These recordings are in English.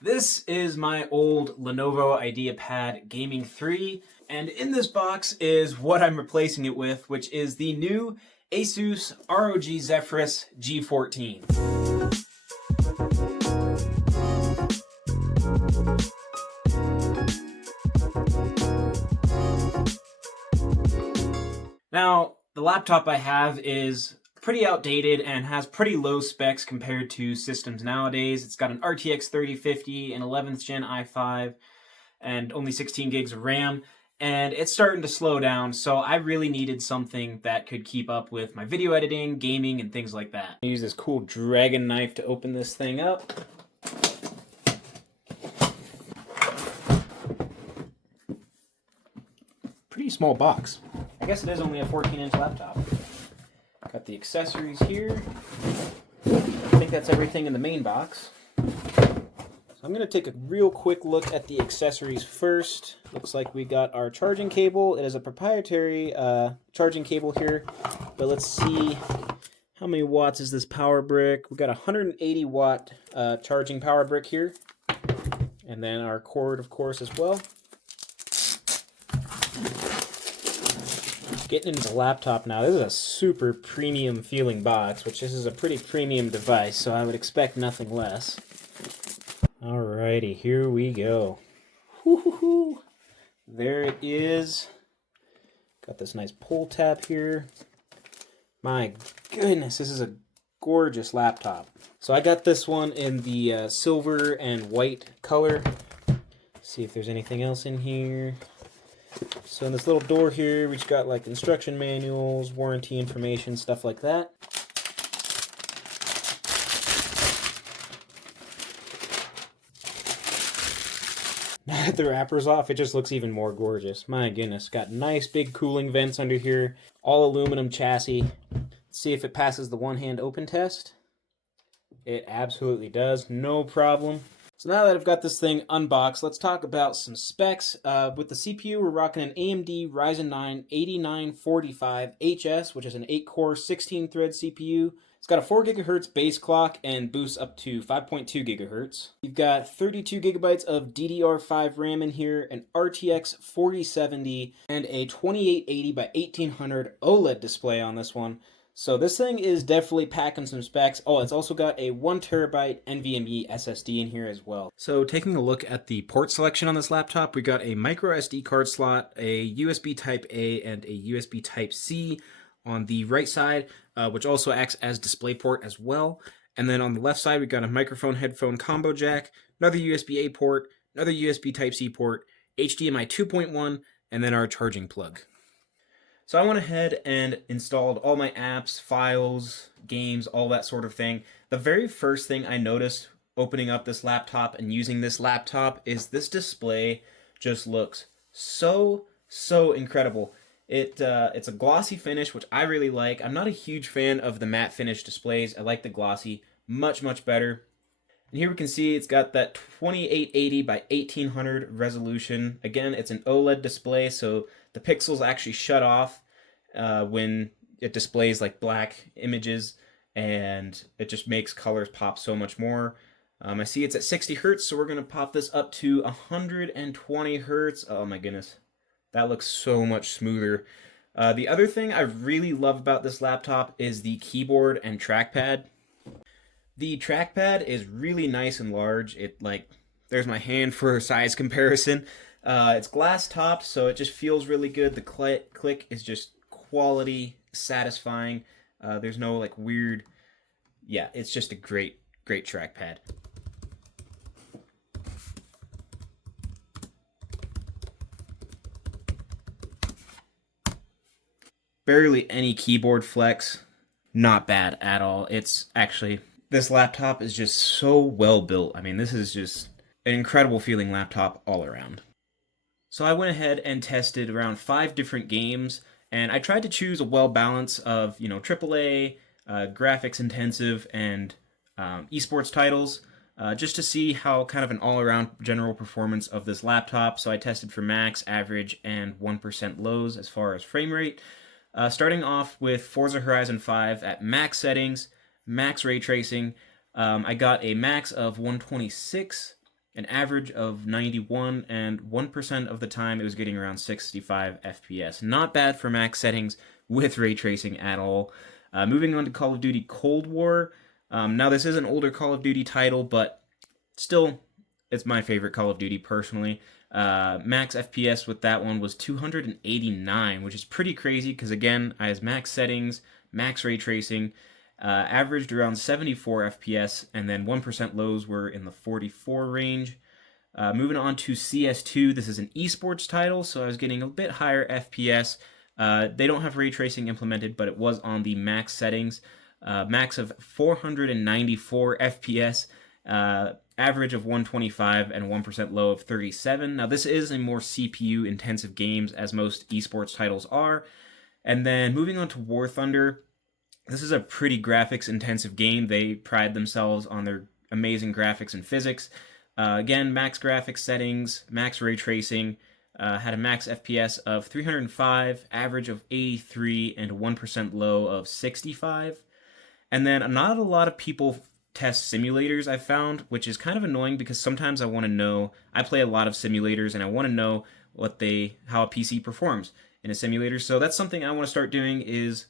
This is my old Lenovo IdeaPad Gaming 3, and in this box is what I'm replacing it with, which is the new ASUS ROG Zephyrus G14. Now, the laptop I have is pretty outdated and has pretty low specs compared to systems nowadays. It's got an RTX 3050, an 11th gen i5, and only 16 gigs of RAM, and it's starting to slow down, so I really needed something that could keep up with my video editing, gaming, and things like that. I use this cool dragon knife to open this thing up. Pretty small box. I guess it is only a 14-inch laptop. Got the accessories here. I think that's everything in the main box. So I'm going to take a real quick look at the accessories first. Looks like we got our charging cable. It is a proprietary charging cable here, but let's see how many watts is this power brick. We got a 180 watt charging power brick here, and then our cord, of course, as well. Getting into the laptop now. This is a super premium feeling box, which this is a pretty premium device, so I would expect nothing less. Alrighty, here we go. Woo-hoo-hoo. There it is. Got this nice pull tab here. My goodness, this is a gorgeous laptop. So I got this one in the silver and white color. See if there's anything else in here. So in this little door here, we've got like instruction manuals, warranty information, stuff like that. Now that the wrapper's off, it just looks even more gorgeous. My goodness, got nice big cooling vents under here, all aluminum chassis. Let's see if it passes the one-hand open test. It absolutely does, no problem. So now that I've got this thing unboxed, let's talk about some specs. With the CPU, we're rocking an AMD Ryzen 9 8945HS, which is an 8-core, 16-thread CPU. It's got a 4 GHz base clock and boosts up to 5.2 GHz. You've got 32 GB of DDR5 RAM in here, an RTX 4070, and a 2880 by 1800 OLED display on this one. So this thing is definitely packing some specs. Oh, it's also got a 1TB NVMe SSD in here as well. So taking a look at the port selection on this laptop, we got a micro SD card slot, a USB Type-A, and a USB Type-C on the right side, which also acts as DisplayPort as well. And then on the left side, we got a microphone headphone combo jack, another USB-A port, another USB Type-C port, HDMI 2.1, and then our charging plug. So I went ahead and installed all my apps, files, games, all that sort of thing. The very first thing I noticed opening up this laptop and using this laptop is this display just looks so incredible. It's a glossy finish, which I really like. I'm not a huge fan of the matte finish displays. I like the glossy much better. And here we can see it's got that 2880 by 1800 resolution. Again, it's an OLED display, so the pixels actually shut off when it displays like black images, and it just makes colors pop so much more. I see it's at 60 Hertz, so we're going to pop this up to 120 Hertz. Oh my goodness, that looks so much smoother. The other thing I really love about this laptop is the keyboard and trackpad. The trackpad is really nice and large. There's my hand for size comparison. It's glass topped, so it just feels really good. The click is just quality, satisfying. There's no like weird, yeah, it's just a great trackpad. Barely any keyboard flex. Not bad at all. It's actually, this laptop is just so well built. I mean, this is just an incredible feeling laptop all around. So I went ahead and tested around 5 different games, and I tried to choose a well balance of, AAA, graphics intensive, and esports titles, just to see how kind of an all-around general performance of this laptop. So I tested for max, average, and 1% lows as far as frame rate. Starting off with Forza Horizon 5 at max settings, max ray tracing. I got a max of 126, an average of 91, and 1% of the time it was getting around 65 FPS. Not bad for max settings with ray tracing at all. Moving on to Call of Duty Cold War. Now this is an older Call of Duty title, but still, it's my favorite Call of Duty personally. Max FPS with that one was 289, which is pretty crazy because, again, I has max settings, max ray tracing, averaged around 74 FPS, and then 1% lows were in the 44 range. Moving on to CS2, this is an esports title, so I was getting a bit higher FPS. They don't have ray tracing implemented, but it was on the max settings. Max of 494 FPS, average of 125, and 1% low of 37. Now this is a more CPU intensive games, as most esports titles are. And then moving on to War Thunder, this is a pretty graphics intensive game. They pride themselves on their amazing graphics and physics. Again, max graphics settings, max ray tracing, had a max FPS of 305, average of 83, and 1% low of 65. And then not a lot of people test simulators, I've found, which is kind of annoying because sometimes I want to know, I play a lot of simulators and I want to know how a PC performs in a simulator. So that's something I want to start doing, is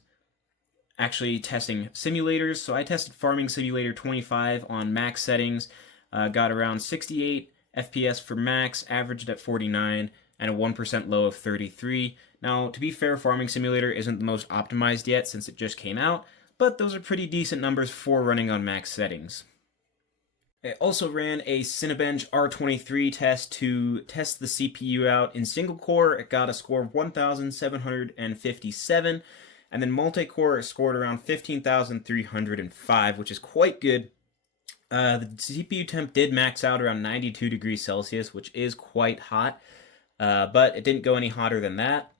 actually testing simulators. So I tested Farming Simulator 25 on max settings, got around 68 FPS for max, averaged at 49, and a 1% low of 33. Now, to be fair, Farming Simulator isn't the most optimized yet since it just came out, but those are pretty decent numbers for running on max settings. I also ran a Cinebench R23 test to test the CPU out in single core. It got a score of 1,757, and then multi-core scored around 15,305, which is quite good. The CPU temp did max out around 92 degrees Celsius, which is quite hot, but it didn't go any hotter than that.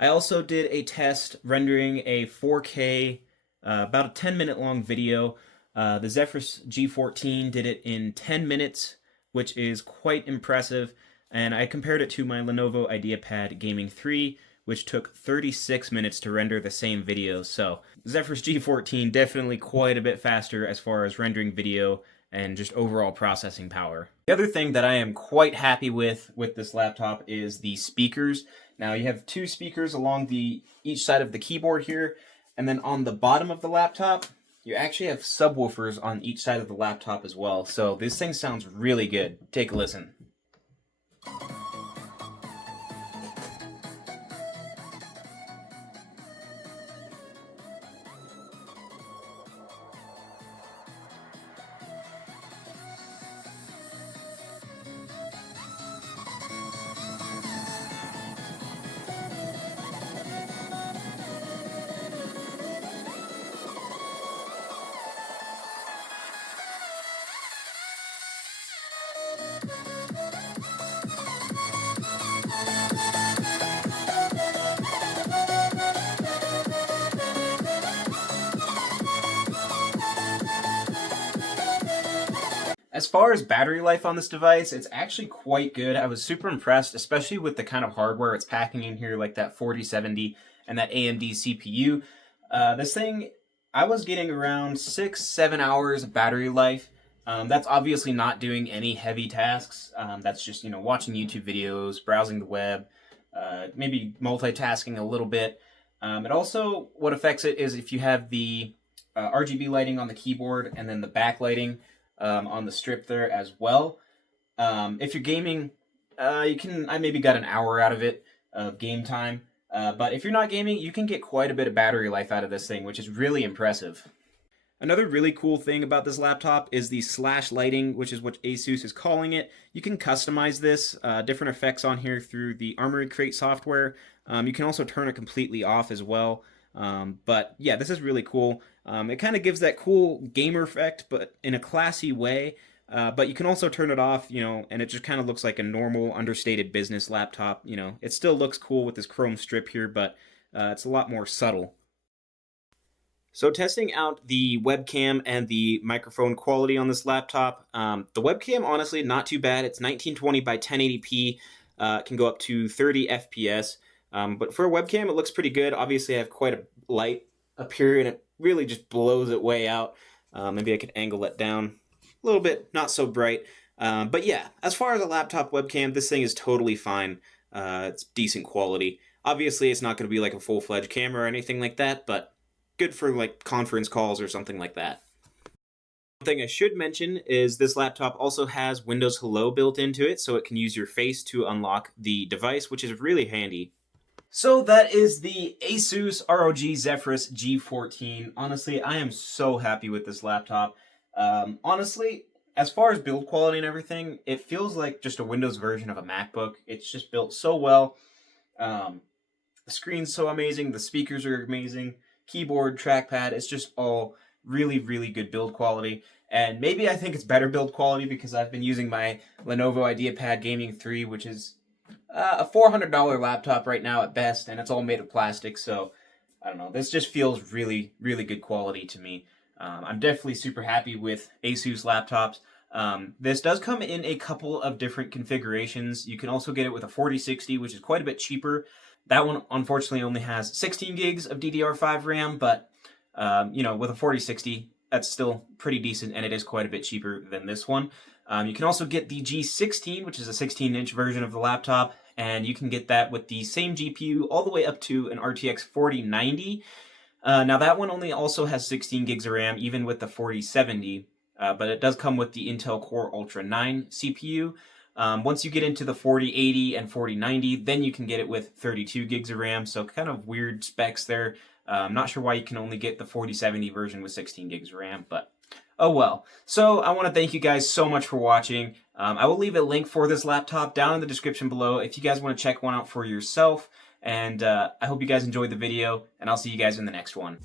I also did a test rendering a 4K, about a 10-minute long video. The Zephyrus G14 did it in 10 minutes, which is quite impressive, and I compared it to my Lenovo IdeaPad Gaming 3, which took 36 minutes to render the same video. So Zephyrus G14 definitely quite a bit faster as far as rendering video and just overall processing power. The other thing that I am quite happy with this laptop is the speakers. Now you have two speakers along each side of the keyboard here, and then on the bottom of the laptop, you actually have subwoofers on each side of the laptop as well. So this thing sounds really good. Take a listen. As far as battery life on this device, it's actually quite good. I was super impressed, especially with the kind of hardware it's packing in here, like that 4070 and that AMD CPU. This thing, I was getting around 6-7 hours of battery life. That's obviously not doing any heavy tasks. That's just, watching YouTube videos, browsing the web, maybe multitasking a little bit. It also, what affects it is if you have the RGB lighting on the keyboard and then the backlighting on the strip there as well. If you're gaming, I maybe got an hour out of it of game time. But if you're not gaming, you can get quite a bit of battery life out of this thing, which is really impressive. Another really cool thing about this laptop is the slash lighting, which is what ASUS is calling it. You can customize this, different effects on here through the Armory Crate software. You can also turn it completely off as well. But yeah, this is really cool. It kind of gives that cool gamer effect, but in a classy way. But you can also turn it off, and it just kind of looks like a normal, understated business laptop. It still looks cool with this chrome strip here, but it's a lot more subtle. So testing out the webcam and the microphone quality on this laptop. The webcam, honestly, not too bad. It's 1920 by 1080p. It can go up to 30 FPS. But for a webcam, it looks pretty good. Obviously, I have quite a light up here, and it really just blows it way out. Maybe I could angle it down a little bit, not so bright. But yeah, as far as a laptop webcam, this thing is totally fine. It's decent quality. Obviously, it's not going to be like a full-fledged camera or anything like that, but good for like conference calls or something like that. One thing I should mention is this laptop also has Windows Hello built into it, so it can use your face to unlock the device, which is really handy. So that is the ASUS ROG Zephyrus G14. Honestly, I am so happy with this laptop. Honestly, as far as build quality and everything, it feels like just a Windows version of a MacBook. It's just built so well. Um, the screen's so amazing. The speakers are amazing. Keyboard, trackpad, it's just all really, really good build quality. And maybe I think it's better build quality because I've been using my Lenovo IdeaPad Gaming 3, which is a $400 laptop right now at best, and it's all made of plastic, so I don't know. This just feels really, really good quality to me. I'm definitely super happy with ASUS laptops. This does come in a couple of different configurations. You can also get it with a 4060, which is quite a bit cheaper. That one, unfortunately, only has 16 gigs of DDR5 RAM, but, you know, with a 4060, that's still pretty decent, and it is quite a bit cheaper than this one. You can also get the G16, which is a 16-inch version of the laptop, and you can get that with the same GPU all the way up to an RTX 4090. Now that one only also has 16 gigs of RAM, even with the 4070, but it does come with the Intel Core Ultra 9 CPU. Once you get into the 4080 and 4090, then you can get it with 32 gigs of RAM, so kind of weird specs there. I'm not sure why you can only get the 4070 version with 16 gigs of RAM, but oh well. So I want to thank you guys so much for watching. I will leave a link for this laptop down in the description below if you guys want to check one out for yourself. And I hope you guys enjoyed the video, and I'll see you guys in the next one.